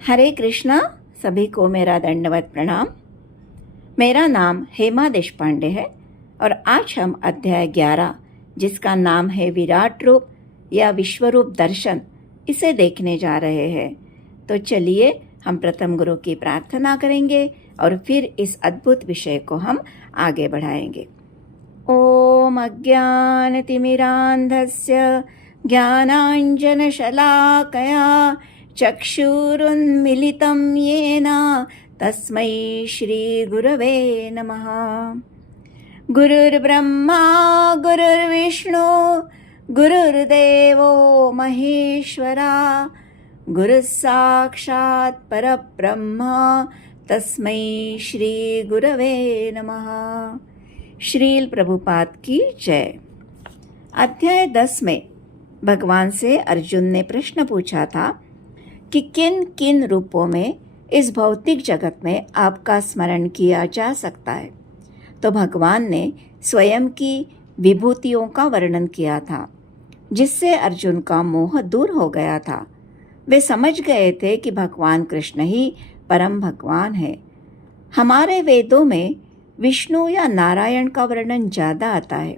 हरे कृष्णा। सभी को मेरा दंडवत प्रणाम। मेरा नाम हेमा देशपांडे है और आज हम अध्याय 11 जिसका नाम है विराट रूप या विश्वरूप दर्शन, इसे देखने जा रहे हैं। तो चलिए हम प्रथम गुरु की प्रार्थना करेंगे और फिर इस अद्भुत विषय को हम आगे बढ़ाएंगे। ओम अज्ञानतिमिरान्धस्य ज्ञानाञ्जनशलाकया चक्षुरुन्मिलितं येन तस्मै श्रीगुरवे नमः। गुरुर्ब्रह्मा गुरुर्विष्णु गुरुर्देवो महेश्वरा, गुरुः साक्षात् परब्रह्म तस्मै श्रीगुरवे नमः। श्रील प्रभुपाद की जय। अध्याय 10 में भगवान से अर्जुन ने प्रश्न पूछा था कि किन किन रूपों में इस भौतिक जगत में आपका स्मरण किया जा सकता है। तो भगवान ने स्वयं की विभूतियों का वर्णन किया था, जिससे अर्जुन का मोह दूर हो गया था। वे समझ गए थे कि भगवान कृष्ण ही परम भगवान है। हमारे वेदों में विष्णु या नारायण का वर्णन ज़्यादा आता है,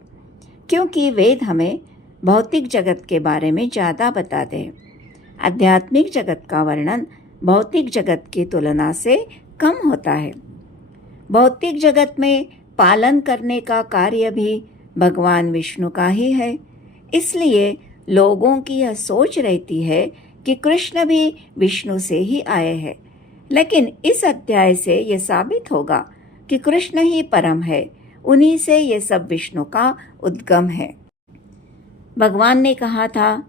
क्योंकि वेद हमें भौतिक जगत के बारे में ज़्यादा बताते हैं। आध्यात्मिक जगत का वर्णन भौतिक जगत की तुलना से कम होता है। भौतिक जगत में पालन करने का कार्य भी भगवान विष्णु का ही है। इसलिए लोगों की यह सोच रहती है कि कृष्ण भी विष्णु से ही आए हैं। लेकिन इस अध्याय से यह साबित होगा कि कृष्ण ही परम है, उन्हीं से ये सब विष्णु का उद्गम है। भगवान ने कहा था,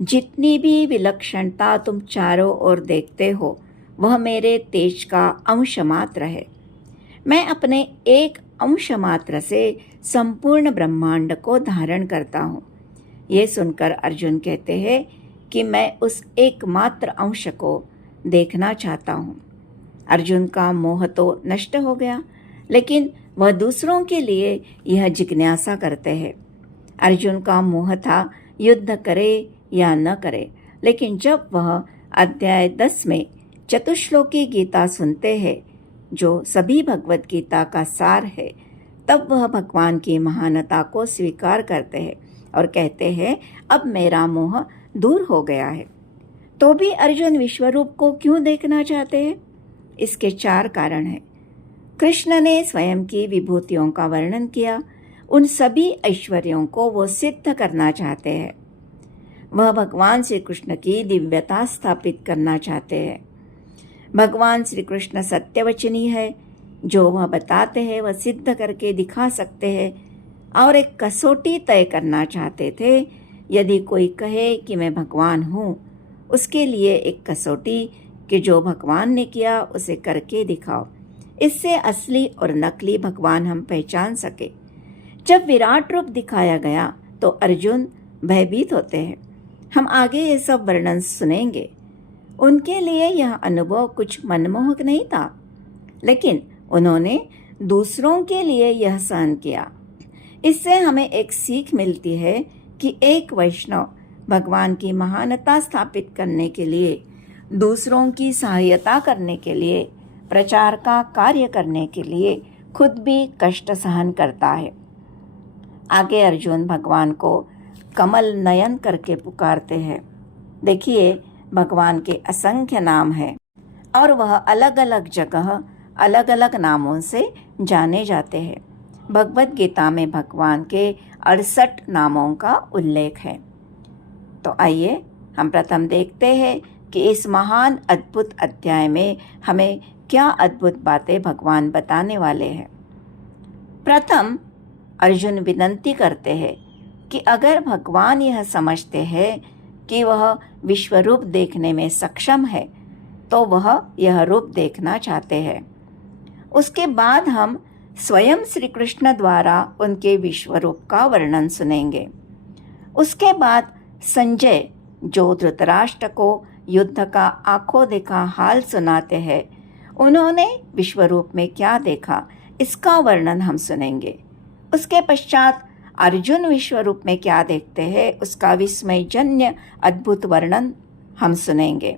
जितनी भी विलक्षणता तुम चारों ओर देखते हो वह मेरे तेज का अंश मात्र है। मैं अपने एक अंश मात्र से संपूर्ण ब्रह्मांड को धारण करता हूँ। ये सुनकर अर्जुन कहते हैं कि मैं उस एकमात्र अंश को देखना चाहता हूँ। अर्जुन का मोह तो नष्ट हो गया, लेकिन वह दूसरों के लिए यह जिज्ञासा करते हैं। अर्जुन का मोह था युद्ध करे या न करे, लेकिन जब वह अध्याय 10 में चतुश्लोकी गीता सुनते हैं, जो सभी भगवत गीता का सार है, तब वह भगवान की महानता को स्वीकार करते हैं और कहते हैं, अब मेरा मोह दूर हो गया है। तो भी अर्जुन विश्वरूप को क्यों देखना चाहते हैं? इसके 4 कारण हैं। कृष्ण ने स्वयं की विभूतियों का वर्णन किया। उन सभी ऐश्वर्यों को वो सिद्ध करना चाहते हैं। वह भगवान श्री कृष्ण की दिव्यता स्थापित करना चाहते हैं। भगवान श्री कृष्ण सत्यवचनी है। जो वह बताते हैं वह सिद्ध करके दिखा सकते हैं। और एक कसौटी तय करना चाहते थे। यदि कोई कहे कि मैं भगवान हूँ, उसके लिए एक कसौटी कि जो भगवान ने किया उसे करके दिखाओ। इससे असली और नकली भगवान हम पहचान सके। जब विराट रूप दिखाया गया तो अर्जुन भयभीत होते हैं। हम आगे ये सब वर्णन सुनेंगे। उनके लिए यह अनुभव कुछ मनमोहक नहीं था, लेकिन उन्होंने दूसरों के लिए यह सहन किया। इससे हमें एक सीख मिलती है कि एक वैष्णव भगवान की महानता स्थापित करने के लिए, दूसरों की सहायता करने के लिए, प्रचार का कार्य करने के लिए खुद भी कष्ट सहन करता है। आगे अर्जुन भगवान को कमल नयन करके पुकारते हैं। देखिए, भगवान के असंख्य नाम हैं और वह अलग अलग जगह अलग अलग नामों से जाने जाते हैं। भगवत गीता में भगवान के 68 नामों का उल्लेख है। तो आइए हम प्रथम देखते हैं कि इस महान अद्भुत अध्याय में हमें क्या अद्भुत बातें भगवान बताने वाले हैं। प्रथम अर्जुन विनती करते हैं कि अगर भगवान यह समझते हैं कि वह विश्वरूप देखने में सक्षम है, तो वह यह रूप देखना चाहते हैं। उसके बाद हम स्वयं श्री कृष्ण द्वारा उनके विश्वरूप का वर्णन सुनेंगे। उसके बाद संजय, जो धृतराष्ट्र को युद्ध का आंखों देखा हाल सुनाते हैं, उन्होंने विश्वरूप में क्या देखा, इसका वर्णन हम सुनेंगे। उसके पश्चात अर्जुन विश्वरूप में क्या देखते हैं, उसका विस्मयजन्य अद्भुत वर्णन हम सुनेंगे।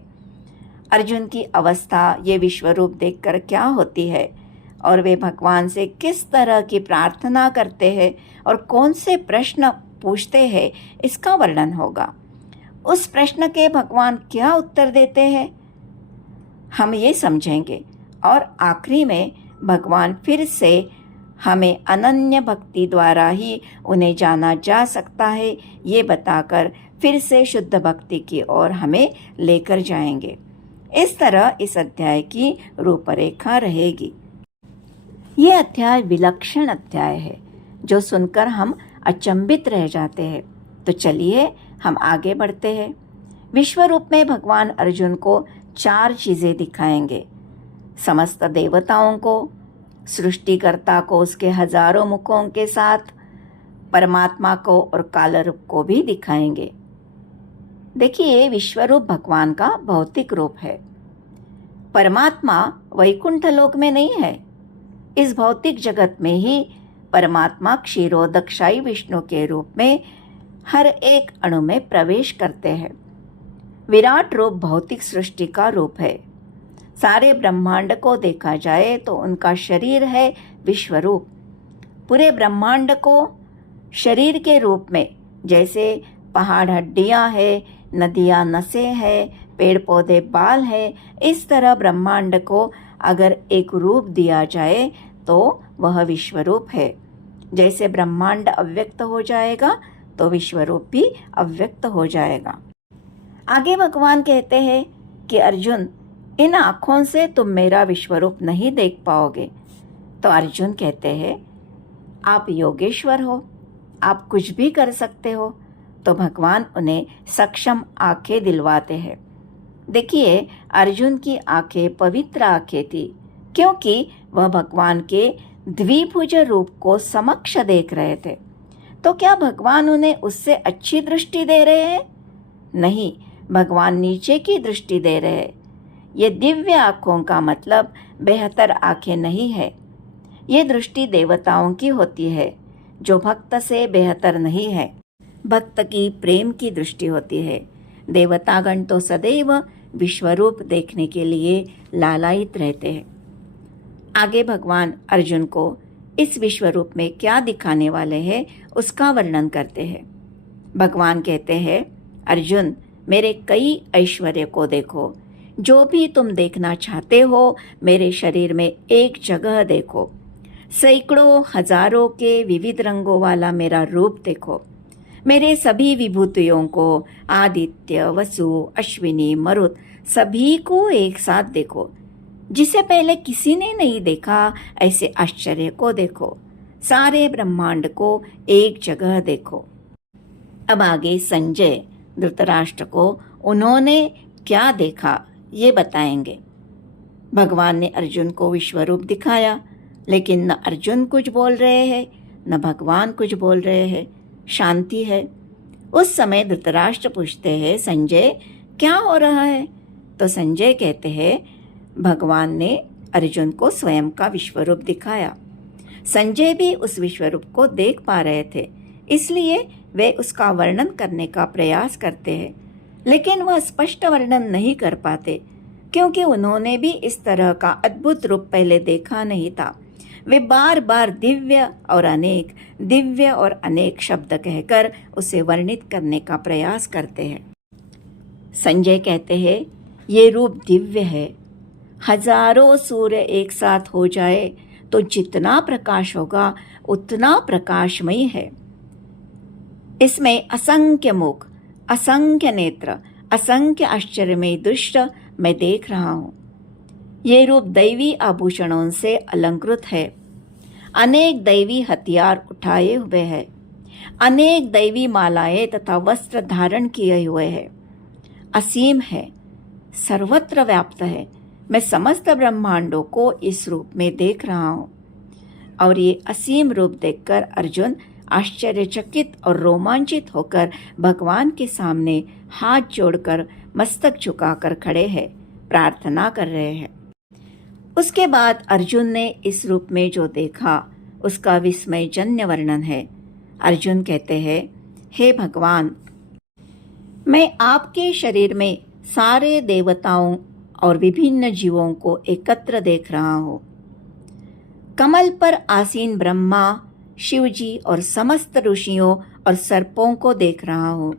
अर्जुन की अवस्था ये विश्व रूप देखकर क्या होती है और वे भगवान से किस तरह की प्रार्थना करते हैं और कौन से प्रश्न पूछते हैं, इसका वर्णन होगा। उस प्रश्न के भगवान क्या उत्तर देते हैं, हम ये समझेंगे। और आखिरी में भगवान फिर से हमें अनन्य भक्ति द्वारा ही उन्हें जाना जा सकता है, ये बताकर फिर से शुद्ध भक्ति की ओर हमें लेकर जाएंगे। इस तरह इस अध्याय की रूपरेखा रहेगी। ये अध्याय विलक्षण अध्याय है जो सुनकर हम अचंभित रह जाते हैं। तो चलिए हम आगे बढ़ते हैं। विश्व रूप में भगवान अर्जुन को 4 चीजें दिखाएंगे। समस्त देवताओं को, सृष्टिकर्ता को उसके हजारों मुखों के साथ, परमात्मा को और कालरूप को भी दिखाएंगे। देखिए, विश्वरूप भगवान का भौतिक रूप है। परमात्मा वैकुंठ लोक में नहीं है। इस भौतिक जगत में ही परमात्मा क्षीरोदक्षाई विष्णु के रूप में हर एक अणु में प्रवेश करते हैं। विराट रूप भौतिक सृष्टि का रूप है। सारे ब्रह्मांड को देखा जाए तो उनका शरीर है विश्वरूप। पूरे ब्रह्मांड को शरीर के रूप में, जैसे पहाड़ हड्डियां है, नदियां नसें है, पेड़ पौधे बाल है, इस तरह ब्रह्मांड को अगर एक रूप दिया जाए तो वह विश्वरूप है। जैसे ब्रह्मांड अव्यक्त हो जाएगा तो विश्वरूप भी अव्यक्त हो जाएगा। आगे भगवान कहते हैं कि अर्जुन, इन आँखों से तुम मेरा विश्वरूप नहीं देख पाओगे। तो अर्जुन कहते हैं, आप योगेश्वर हो, आप कुछ भी कर सकते हो। तो भगवान उन्हें सक्षम आंखें दिलवाते हैं। देखिए, अर्जुन की आंखें पवित्र आंखें थी, क्योंकि वह भगवान के द्विभुज रूप को समक्ष देख रहे थे। तो क्या भगवान उन्हें उससे अच्छी दृष्टि दे रहे हैं? नहीं, भगवान नीचे की दृष्टि दे रहे हैं। ये दिव्य आँखों का मतलब बेहतर आँखें नहीं है। ये दृष्टि देवताओं की होती है, जो भक्त से बेहतर नहीं है। भक्त की प्रेम की दृष्टि होती है। देवतागण तो सदैव विश्वरूप देखने के लिए लालायित रहते हैं। आगे भगवान अर्जुन को इस विश्वरूप में क्या दिखाने वाले हैं, उसका वर्णन करते हैं। भगवान कहते हैं, अर्जुन, मेरे कई ऐश्वर्य को देखो। जो भी तुम देखना चाहते हो, मेरे शरीर में एक जगह देखो। सैकड़ों हजारों के विविध रंगों वाला मेरा रूप देखो। मेरे सभी विभूतियों को, आदित्य, वसु, अश्विनी, मरुत, सभी को एक साथ देखो। जिसे पहले किसी ने नहीं देखा, ऐसे आश्चर्य को देखो। सारे ब्रह्मांड को एक जगह देखो। अब आगे संजय धृतराष्ट्र को उन्होंने क्या देखा ये बताएंगे। भगवान ने अर्जुन को विश्वरूप दिखाया, लेकिन न अर्जुन कुछ बोल रहे हैं, न भगवान कुछ बोल रहे हैं। शांति है। उस समय धृतराष्ट्र पूछते हैं, संजय क्या हो रहा है? तो संजय कहते हैं, भगवान ने अर्जुन को स्वयं का विश्वरूप दिखाया। संजय भी उस विश्वरूप को देख पा रहे थे, इसलिए वे उसका वर्णन करने का प्रयास करते हैं, लेकिन वह स्पष्ट वर्णन नहीं कर पाते, क्योंकि उन्होंने भी इस तरह का अद्भुत रूप पहले देखा नहीं था। वे बार बार दिव्य और अनेक शब्द कहकर उसे वर्णित करने का प्रयास करते हैं। संजय कहते हैं, ये रूप दिव्य है। हजारों सूर्य एक साथ हो जाए तो जितना प्रकाश होगा उतना प्रकाशमयी है। इसमें असंख्य मुख, असंख्य नेत्र, असंख्य आश्चर्यमय दृश्य मैं देख रहा हूँ। ये रूप दैवी आभूषणों से अलंकृत है। अनेक दैवी हथियार उठाए हुए हैं। अनेक दैवी मालाएं तथा वस्त्र धारण किए हुए हैं। असीम है, सर्वत्र व्याप्त है। मैं समस्त ब्रह्मांडों को इस रूप में देख रहा हूँ। और ये असीम रूप देखकर अर्जुन आश्चर्यचकित और रोमांचित होकर भगवान के सामने हाथ जोड़कर मस्तक झुकाकर खड़े हैं, प्रार्थना कर रहे हैं। उसके बाद अर्जुन ने इस रूप में जो देखा उसका विस्मयजन्य वर्णन है। अर्जुन कहते हैं, हे भगवान, मैं आपके शरीर में सारे देवताओं और विभिन्न जीवों को एकत्र देख रहा हूँ। कमल पर आसीन ब्रह्मा, शिवजी और समस्त ऋषियों और सर्पों को देख रहा हूँ।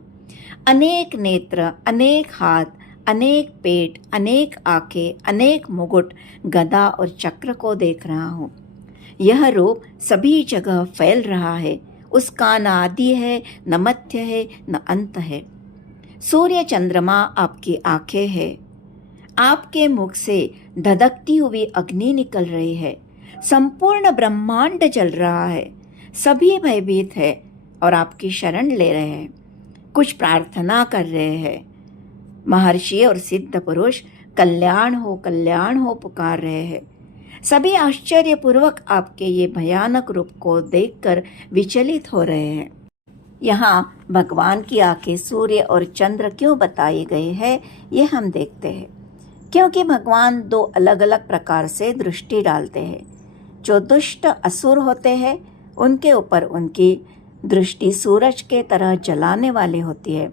अनेक नेत्र, अनेक हाथ, अनेक पेट, अनेक आंखें, अनेक मुकुट, गदा और चक्र को देख रहा हूँ। यह रूप सभी जगह फैल रहा है। उसका न आदि है, न मध्य है, न अंत है। सूर्य चंद्रमा आपकी आंखें हैं। आपके मुख से धधकती हुई अग्नि निकल रही है। संपूर्ण ब्रह्मांड जल रहा है। सभी भयभीत है और आपकी शरण ले रहे हैं, कुछ प्रार्थना कर रहे हैं। महर्षि और सिद्ध पुरुष कल्याण हो पुकार रहे हैं। सभी आश्चर्यपूर्वक आपके ये भयानक रूप को देखकर विचलित हो रहे हैं। यहाँ भगवान की आंखें सूर्य और चंद्र क्यों बताई गई है, ये हम देखते हैं। क्योंकि भगवान दो अलग अलग प्रकार से दृष्टि डालते हैं। जो दुष्ट असुर होते हैं उनके ऊपर उनकी दृष्टि सूरज के तरह जलाने वाली होती है।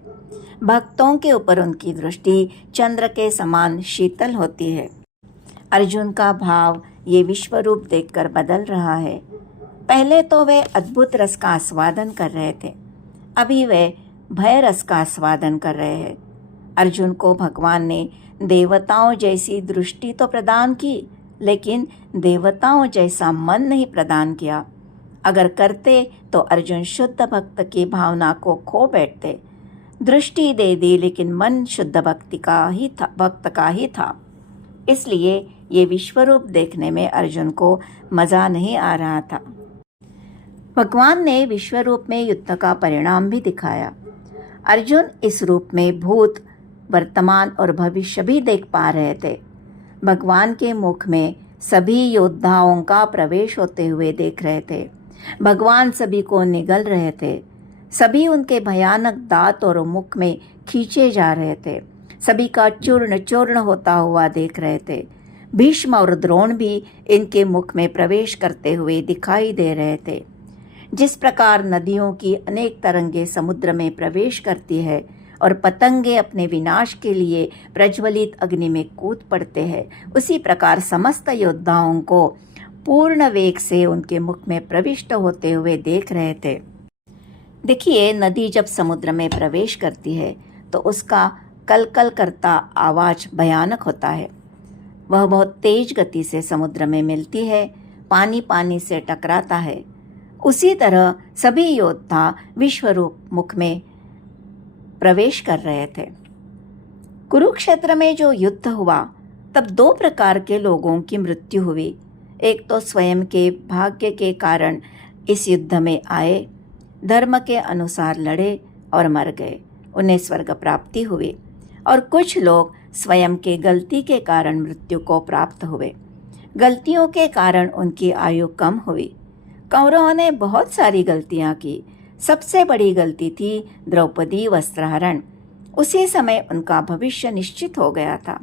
भक्तों के ऊपर उनकी दृष्टि चंद्र के समान शीतल होती है। अर्जुन का भाव ये विश्व रूप देखकर बदल रहा है। पहले तो वे अद्भुत रस का आस्वादन कर रहे थे, अभी वे भय रस का आस्वादन कर रहे हैं। अर्जुन को भगवान ने देवताओं जैसी दृष्टि तो प्रदान की, लेकिन देवताओं जैसा मन नहीं प्रदान किया। अगर करते तो अर्जुन शुद्ध भक्त की भावना को खो बैठते। दृष्टि दे दी लेकिन मन शुद्ध भक्ति का ही था, भक्त का ही था। इसलिए ये विश्वरूप देखने में अर्जुन को मज़ा नहीं आ रहा था। भगवान ने विश्वरूप में युद्ध का परिणाम भी दिखाया। अर्जुन इस रूप में भूत, वर्तमान और भविष्य भी देख पा रहे थे। भगवान के मुख में सभी योद्धाओं का प्रवेश होते हुए देख रहे थे। भगवान सभी को निगल रहे थे। सभी उनके भयानक दांत और मुख में खींचे जा रहे थे। सभी का चूर्ण चूर्ण होता हुआ देख रहे थे। भीष्म और द्रोण भी इनके मुख में प्रवेश करते हुए दिखाई दे रहे थे। जिस प्रकार नदियों की अनेक तरंगे समुद्र में प्रवेश करती है और पतंगे अपने विनाश के लिए प्रज्वलित अग्नि में कूद पड़ते हैं, उसी प्रकार समस्त योद्धाओं को पूर्ण वेग से उनके मुख में प्रविष्ट होते हुए देख रहे थे। देखिए, नदी जब समुद्र में प्रवेश करती है तो उसका कलकल करता आवाज़ भयानक होता है। वह बहुत तेज गति से समुद्र में मिलती है, पानी पानी से टकराता है। उसी तरह सभी योद्धा विश्वरूप मुख में प्रवेश कर रहे थे। कुरुक्षेत्र में जो युद्ध हुआ तब दो प्रकार के लोगों की मृत्यु हुई। एक तो स्वयं के भाग्य के कारण इस युद्ध में आए, धर्म के अनुसार लड़े और मर गए, उन्हें स्वर्ग प्राप्ति हुई। और कुछ लोग स्वयं के गलती के कारण मृत्यु को प्राप्त हुए। गलतियों के कारण उनकी आयु कम हुई। कौरवों ने बहुत सारी गलतियां की। सबसे बड़ी गलती थी द्रौपदी वस्त्रहरण। उसी समय उनका भविष्य निश्चित हो गया था।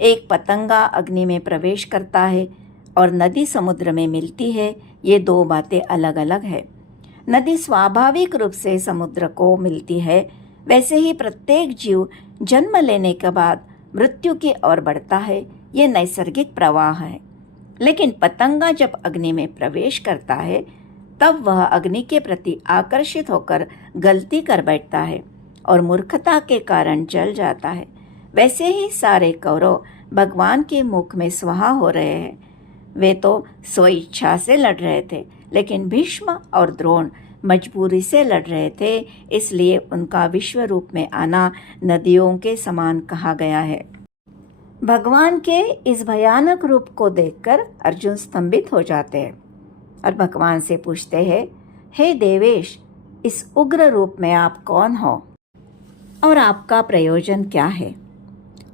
एक पतंगा अग्नि में प्रवेश करता है और नदी समुद्र में मिलती है, ये दो बातें अलग अलग है। नदी स्वाभाविक रूप से समुद्र को मिलती है, वैसे ही प्रत्येक जीव जन्म लेने के बाद मृत्यु की ओर बढ़ता है, ये नैसर्गिक प्रवाह है। लेकिन पतंगा जब अग्नि में प्रवेश करता है तब वह अग्नि के प्रति आकर्षित होकर गलती कर बैठता है और मूर्खता के कारण जल जाता है। वैसे ही सारे कौरव भगवान के मुख में स्वाहा हो रहे हैं। वे तो स्वेच्छा से लड़ रहे थे, लेकिन भीष्म और द्रोण मजबूरी से लड़ रहे थे, इसलिए उनका विश्व रूप में आना नदियों के समान कहा गया है। भगवान के इस भयानक रूप को देखकर अर्जुन स्तंभित हो जाते हैं और भगवान से पूछते हैं, हे देवेश, इस उग्र रूप में आप कौन हो और आपका प्रयोजन क्या है?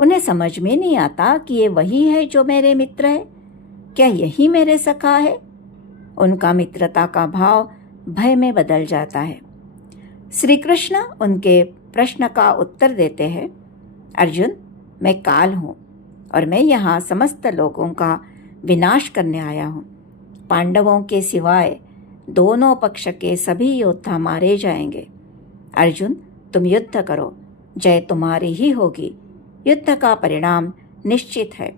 उन्हें समझ में नहीं आता कि ये वही है जो मेरे मित्र है। क्या यही मेरे सखा है? उनका मित्रता का भाव भय में बदल जाता है। श्री कृष्ण उनके प्रश्न का उत्तर देते हैं, अर्जुन, मैं काल हूँ और मैं यहाँ समस्त लोगों का विनाश करने आया हूँ। पांडवों के सिवाय दोनों पक्ष के सभी योद्धा मारे जाएंगे। अर्जुन, तुम युद्ध करो, जय तुम्हारी ही होगी। युद्ध का परिणाम निश्चित है।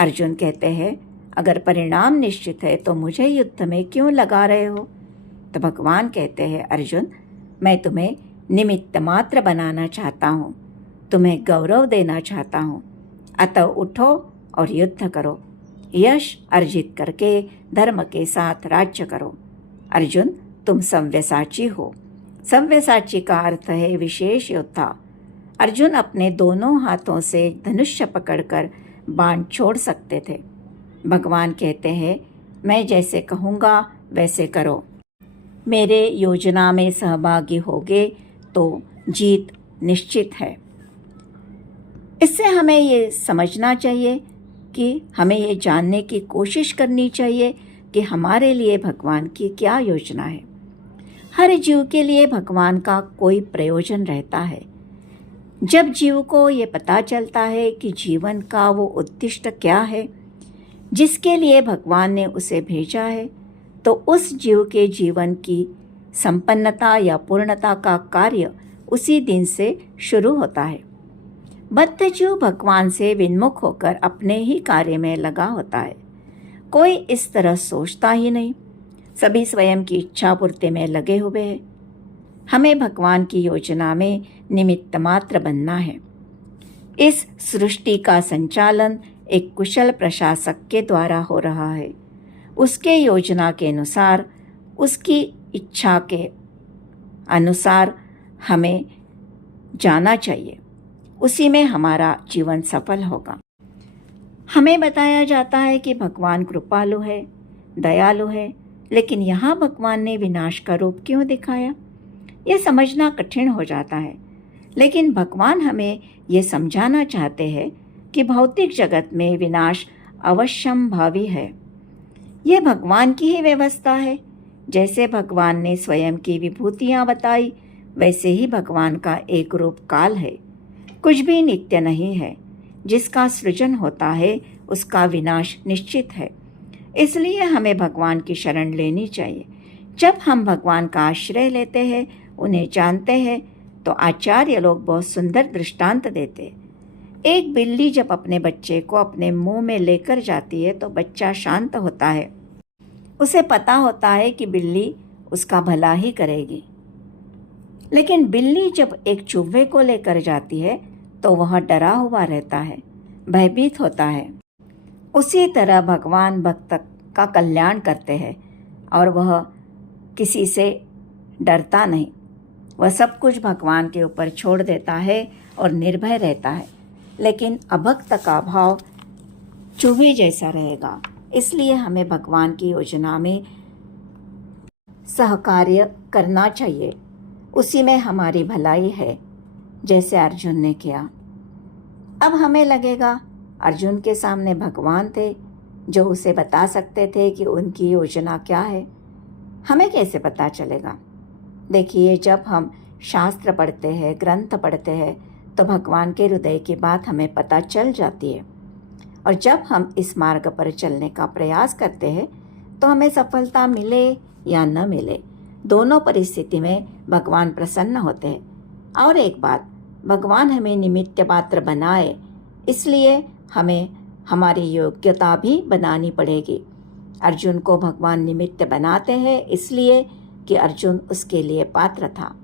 अर्जुन कहते हैं, अगर परिणाम निश्चित है तो मुझे युद्ध में क्यों लगा रहे हो? तो भगवान कहते हैं, अर्जुन, मैं तुम्हें निमित्त मात्र बनाना चाहता हूँ, तुम्हें गौरव देना चाहता हूँ। अतः उठो और युद्ध करो, यश अर्जित करके धर्म के साथ राज्य करो। अर्जुन, तुम सव्यसाची हो। सव्यसाची का अर्थ है विशेष योद्धा। अर्जुन अपने दोनों हाथों से धनुष्य पकड़कर बाण छोड़ सकते थे। भगवान कहते हैं, मैं जैसे कहूँगा वैसे करो, मेरे योजना में सहभागी होगे तो जीत निश्चित है। इससे हमें ये समझना चाहिए कि हमें ये जानने की कोशिश करनी चाहिए कि हमारे लिए भगवान की क्या योजना है। हर जीव के लिए भगवान का कोई प्रयोजन रहता है। जब जीव को ये पता चलता है कि जीवन का वो उद्दिष्ट क्या है जिसके लिए भगवान ने उसे भेजा है, तो उस जीव के जीवन की संपन्नता या पूर्णता का कार्य उसी दिन से शुरू होता है। बद्ध जीव भगवान से विन्मुख होकर अपने ही कार्य में लगा होता है। कोई इस तरह सोचता ही नहीं, सभी स्वयं की इच्छा पूर्ति में लगे हुए हैं। हमें भगवान की योजना में निमित्त मात्र बनना है। इस सृष्टि का संचालन एक कुशल प्रशासक के द्वारा हो रहा है। उसके योजना के अनुसार, उसकी इच्छा के अनुसार हमें जाना चाहिए। उसी में हमारा जीवन सफल होगा। हमें बताया जाता है कि भगवान कृपालु है, दयालु है, लेकिन यहाँ भगवान ने विनाश का रूप क्यों दिखाया? यह समझना कठिन हो जाता है। लेकिन भगवान हमें ये समझाना चाहते हैं कि भौतिक जगत में विनाश अवश्यंभावी है। यह भगवान की ही व्यवस्था है। जैसे भगवान ने स्वयं की विभूतियाँ बताई, वैसे ही भगवान का एक रूप काल है। कुछ भी नित्य नहीं है। जिसका सृजन होता है उसका विनाश निश्चित है। इसलिए हमें भगवान की शरण लेनी चाहिए। जब हम भगवान का आश्रय लेते हैं, उन्हें जानते हैं, तो आचार्य लोग बहुत सुंदर दृष्टांत देते हैं। एक बिल्ली जब अपने बच्चे को अपने मुंह में लेकर जाती है तो बच्चा शांत होता है। उसे पता होता है कि बिल्ली उसका भला ही करेगी। लेकिन बिल्ली जब एक चूहे को लेकर जाती है तो वह डरा हुआ रहता है, भयभीत होता है। उसी तरह भगवान भक्त का कल्याण करते हैं और वह किसी से डरता नहीं। वह सब कुछ भगवान के ऊपर छोड़ देता है और निर्भय रहता है। लेकिन अभक्त का भाव चूहे जैसा रहेगा। इसलिए हमें भगवान की योजना में सहकार्य करना चाहिए। उसी में हमारी भलाई है, जैसे अर्जुन ने किया। अब हमें लगेगा अर्जुन के सामने भगवान थे जो उसे बता सकते थे कि उनकी योजना क्या है। हमें कैसे पता चलेगा? देखिए, जब हम शास्त्र पढ़ते हैं, ग्रंथ पढ़ते हैं, तो भगवान के हृदय की बात हमें पता चल जाती है। और जब हम इस मार्ग पर चलने का प्रयास करते हैं तो हमें सफलता मिले या न मिले, दोनों परिस्थिति में भगवान प्रसन्न होते हैं। और एक बात, भगवान हमें निमित्त मात्र बनाए, इसलिए हमें हमारी योग्यता भी बनानी पड़ेगी। अर्जुन को भगवान निमित्त बनाते हैं इसलिए कि अर्जुन उसके लिए पात्र था।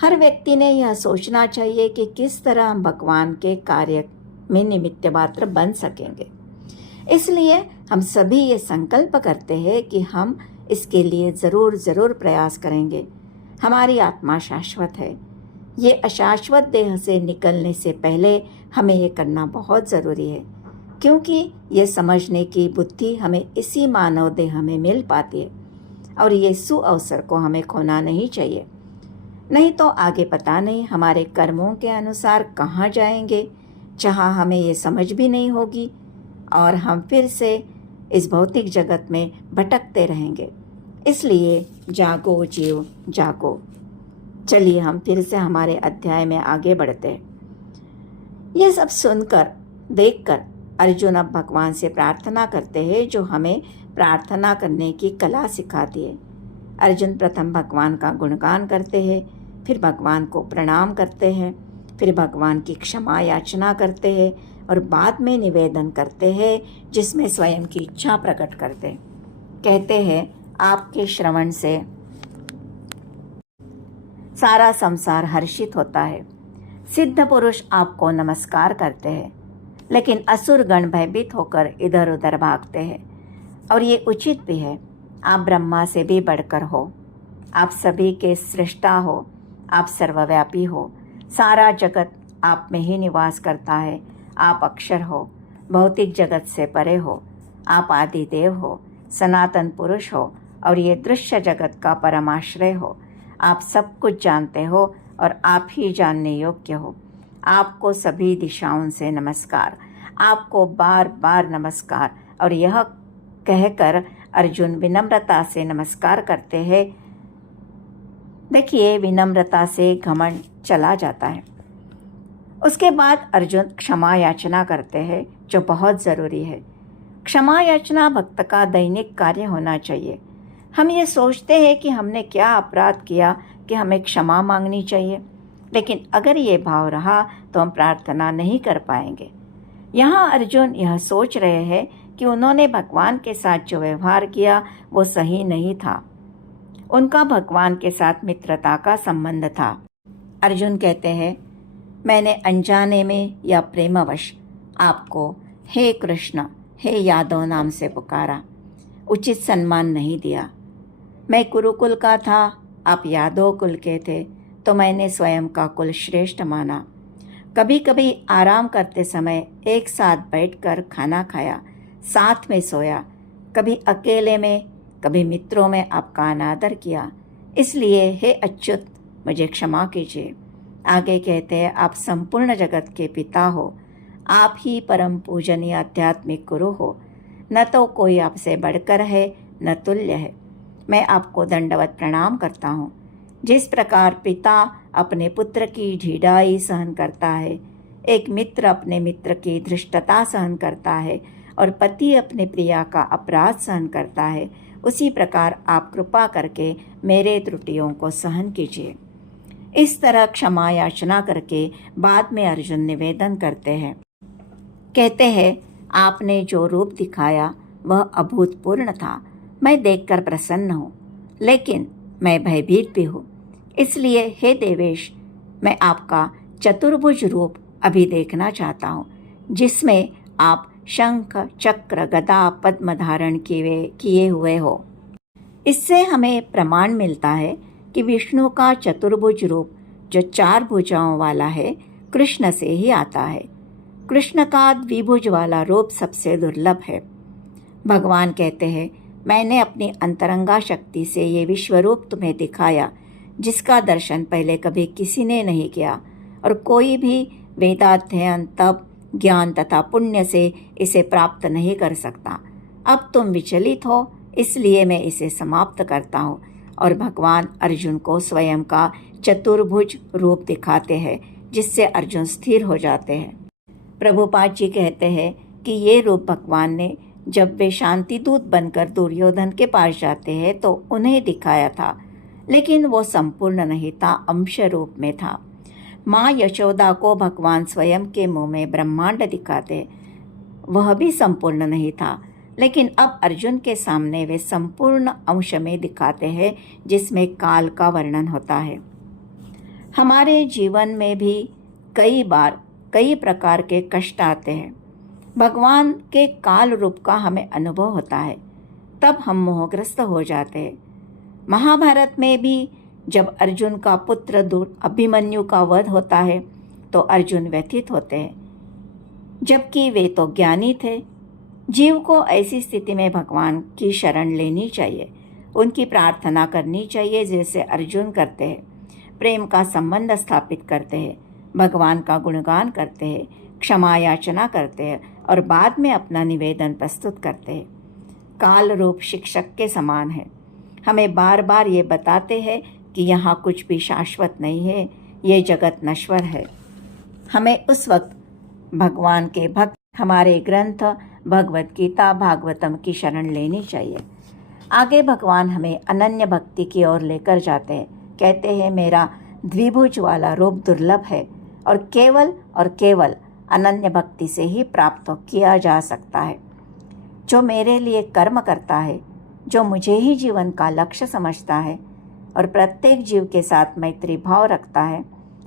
हर व्यक्ति ने यह सोचना चाहिए कि किस तरह हम भगवान के कार्य में निमित्त मात्र बन सकेंगे। इसलिए हम सभी ये संकल्प करते हैं कि हम इसके लिए ज़रूर प्रयास करेंगे। हमारी आत्मा शाश्वत है। ये अशाश्वत देह से निकलने से पहले हमें ये करना बहुत ज़रूरी है, क्योंकि ये समझने की बुद्धि हमें इसी मानव देह में मिल पाती है और ये सुअवसर को हमें खोना नहीं चाहिए। नहीं तो आगे पता नहीं हमारे कर्मों के अनुसार कहाँ जाएंगे, जहाँ हमें ये समझ भी नहीं होगी और हम फिर से इस भौतिक जगत में भटकते रहेंगे। इसलिए जागो जीव जागो। चलिए हम फिर से हमारे अध्याय में आगे बढ़ते हैं। ये सब सुनकर देखकर अर्जुन अब भगवान से प्रार्थना करते हैं, जो हमें प्रार्थना करने की कला सिखाती है। अर्जुन प्रथम भगवान का गुणगान करते हैं, फिर भगवान को प्रणाम करते हैं, फिर भगवान की क्षमा याचना करते हैं और बाद में निवेदन करते हैं, जिसमें स्वयं की इच्छा प्रकट करते। कहते हैं, आपके श्रवण से सारा संसार हर्षित होता है। सिद्ध पुरुष आपको नमस्कार करते हैं, लेकिन असुर गण भयभीत होकर इधर उधर भागते हैं। और ये उचित भी है। आप ब्रह्मा से भी बढ़कर हो, आप सभी के सृष्टा हो, आप सर्वव्यापी हो, सारा जगत आप में ही निवास करता है। आप अक्षर हो, भौतिक जगत से परे हो, आप आदिदेव हो, सनातन पुरुष हो और ये दृश्य जगत का परमाश्रय हो। आप सब कुछ जानते हो और आप ही जानने योग्य हो। आपको सभी दिशाओं से नमस्कार, आपको बार बार नमस्कार। और यह कहकर अर्जुन विनम्रता से नमस्कार करते हैं। देखिए, विनम्रता से घमंड चला जाता है। उसके बाद अर्जुन क्षमा याचना करते हैं, जो बहुत ज़रूरी है। क्षमा याचना भक्त का दैनिक कार्य होना चाहिए। हम ये सोचते हैं कि हमने क्या अपराध किया कि हमें क्षमा मांगनी चाहिए, लेकिन अगर ये भाव रहा तो हम प्रार्थना नहीं कर पाएंगे। यहाँ अर्जुन यह सोच रहे हैं कि उन्होंने भगवान के साथ जो व्यवहार किया वो सही नहीं था। उनका भगवान के साथ मित्रता का संबंध था। अर्जुन कहते हैं, मैंने अनजाने में या प्रेमवश आपको हे कृष्ण, हे यादव नाम से पुकारा, उचित सम्मान नहीं दिया। मैं कुरुकुल का था, आप यादव कुल के थे, तो मैंने स्वयं का कुल श्रेष्ठ माना। कभी कभी आराम करते समय एक साथ बैठकर खाना खाया, साथ में सोया, कभी अकेले में, कभी मित्रों में आपका अनादर किया। इसलिए हे अच्युत, मुझे क्षमा कीजिए। आगे कहते हैं, आप संपूर्ण जगत के पिता हो, आप ही परम पूजनीय आध्यात्मिक गुरु हो। न तो कोई आपसे बढ़कर है, न तुल्य है। मैं आपको दंडवत प्रणाम करता हूँ। जिस प्रकार पिता अपने पुत्र की ढिठाई सहन करता है, एक मित्र अपने मित्र की धृष्टता सहन करता है और पति अपने प्रिया का अपराध सहन करता है, उसी प्रकार आप कृपा करके मेरे त्रुटियों को सहन कीजिए। इस तरह क्षमा याचना करके बाद में अर्जुन निवेदन करते हैं। कहते हैं, आपने जो रूप दिखाया वह अभूतपूर्ण था। मैं देखकर प्रसन्न हूँ, लेकिन मैं भयभीत भी हूँ। इसलिए हे देवेश, मैं आपका चतुर्भुज रूप अभी देखना चाहता हूँ, जिसमें आप शंख, चक्र, गदा, पद्म धारण किए हुए हो। इससे हमें प्रमाण मिलता है कि विष्णु का चतुर्भुज रूप, जो 4 भुजाओं वाला है, कृष्ण से ही आता है। कृष्ण का द्विभुज वाला रूप सबसे दुर्लभ है। भगवान कहते हैं, मैंने अपनी अंतरंगा शक्ति से ये विश्वरूप तुम्हें दिखाया, जिसका दर्शन पहले कभी किसी ने नहीं किया और कोई भी वेदाध्ययन, तप, ज्ञान तथा पुण्य से इसे प्राप्त नहीं कर सकता। अब तुम विचलित हो, इसलिए मैं इसे समाप्त करता हूँ। और भगवान अर्जुन को स्वयं का चतुर्भुज रूप दिखाते हैं, जिससे अर्जुन स्थिर हो जाते हैं। प्रभुपाद जी कहते हैं कि ये रूप भगवान ने जब वे शांति दूत बनकर दुर्योधन के पास जाते हैं तो उन्हें दिखाया था, लेकिन वो संपूर्ण नहीं था, अंश रूप में था। माँ यशोदा को भगवान स्वयं के मुंह में ब्रह्मांड दिखाते, वह भी संपूर्ण नहीं था, लेकिन अब अर्जुन के सामने वे संपूर्ण अंश में दिखाते हैं, जिसमें काल का वर्णन होता है। हमारे जीवन में भी कई बार कई प्रकार के कष्ट आते हैं। भगवान के काल रूप का हमें अनुभव होता है, तब हम मोहग्रस्त हो जाते हैं। महाभारत में भी जब अर्जुन का पुत्र अभिमन्यु का वध होता है तो अर्जुन व्यथित होते हैं, जबकि वे तो ज्ञानी थे। जीव को ऐसी स्थिति में भगवान की शरण लेनी चाहिए, उनकी प्रार्थना करनी चाहिए, जैसे अर्जुन करते हैं। प्रेम का संबंध स्थापित करते हैं, भगवान का गुणगान करते हैं, क्षमा याचना करते हैं और बाद में अपना निवेदन प्रस्तुत करते हैं। काल रूप शिक्षक के समान है, हमें बार बार ये बताते हैं कि यहाँ कुछ भी शाश्वत नहीं है, ये जगत नश्वर है। हमें उस वक्त भगवान के भक्त हमारे ग्रंथ भगवत गीता, भागवतम की शरण लेनी चाहिए। आगे भगवान हमें अनन्य भक्ति की ओर लेकर जाते हैं। कहते हैं, मेरा द्विभुज वाला रूप दुर्लभ है और केवल अनन्य भक्ति से ही प्राप्त किया जा सकता है। जो मेरे लिए कर्म करता है, जो मुझे ही जीवन का लक्ष्य समझता है और प्रत्येक जीव के साथ मैत्री भाव रखता है,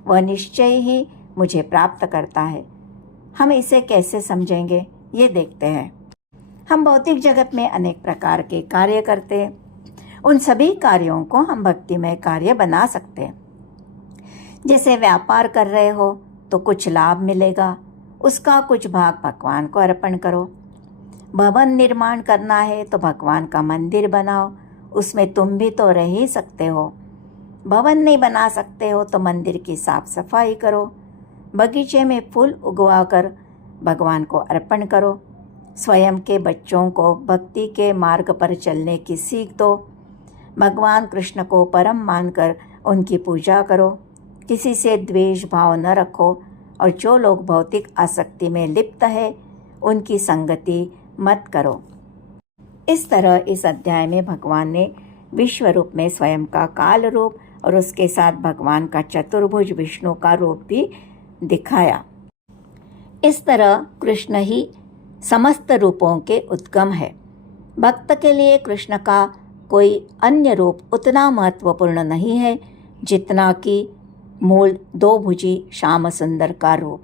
वह निश्चय ही मुझे प्राप्त करता है। हम इसे कैसे समझेंगे, ये देखते हैं। हम भौतिक जगत में अनेक प्रकार के कार्य करते हैं। उन सभी कार्यों को हम भक्तिमय कार्य बना सकते हैं। जैसे व्यापार कर रहे हो तो कुछ लाभ मिलेगा, उसका कुछ भाग भगवान को अर्पण करो। भवन निर्माण करना है तो भगवान का मंदिर बनाओ, उसमें तुम भी तो रह ही सकते हो। भवन नहीं बना सकते हो तो मंदिर की साफ सफाई करो। बगीचे में फूल उगवा कर भगवान को अर्पण करो। स्वयं के बच्चों को भक्ति के मार्ग पर चलने की सीख दो। भगवान कृष्ण को परम मानकर उनकी पूजा करो। किसी से द्वेष भाव न रखो और जो लोग भौतिक आसक्ति में लिप्त है उनकी संगति मत करो। इस तरह इस अध्याय में भगवान ने विश्व रूप में स्वयं का काल रूप और उसके साथ भगवान का चतुर्भुज विष्णु का रूप भी दिखाया। इस तरह कृष्ण ही समस्त रूपों के उद्गम है। भक्त के लिए कृष्ण का कोई अन्य रूप उतना महत्वपूर्ण नहीं है जितना कि मूल दो भुजी श्याम सुंदर का रूप।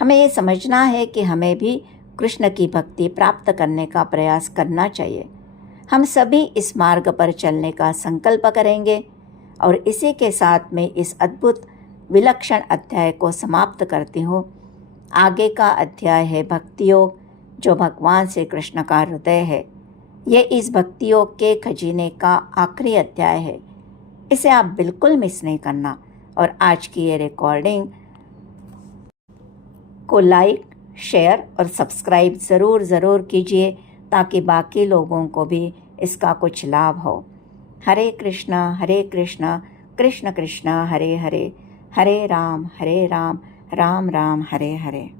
हमें ये समझना है कि हमें भी कृष्ण की भक्ति प्राप्त करने का प्रयास करना चाहिए। हम सभी इस मार्ग पर चलने का संकल्प करेंगे और इसी के साथ में इस अद्भुत विलक्षण अध्याय को समाप्त करती हूँ। आगे का अध्याय है भक्ति योग, जो भगवान श्री कृष्ण का हृदय है। ये इस भक्ति योग के खजीने का आखिरी अध्याय है। इसे आप बिल्कुल मिस नहीं करना और आज की ये रिकॉर्डिंग को लाइक, शेयर और सब्सक्राइब ज़रूर कीजिए ताकि बाकी लोगों को भी इसका कुछ लाभ हो। हरे कृष्णा कृष्ण कृष्ण हरे हरे, हरे राम राम राम हरे हरे।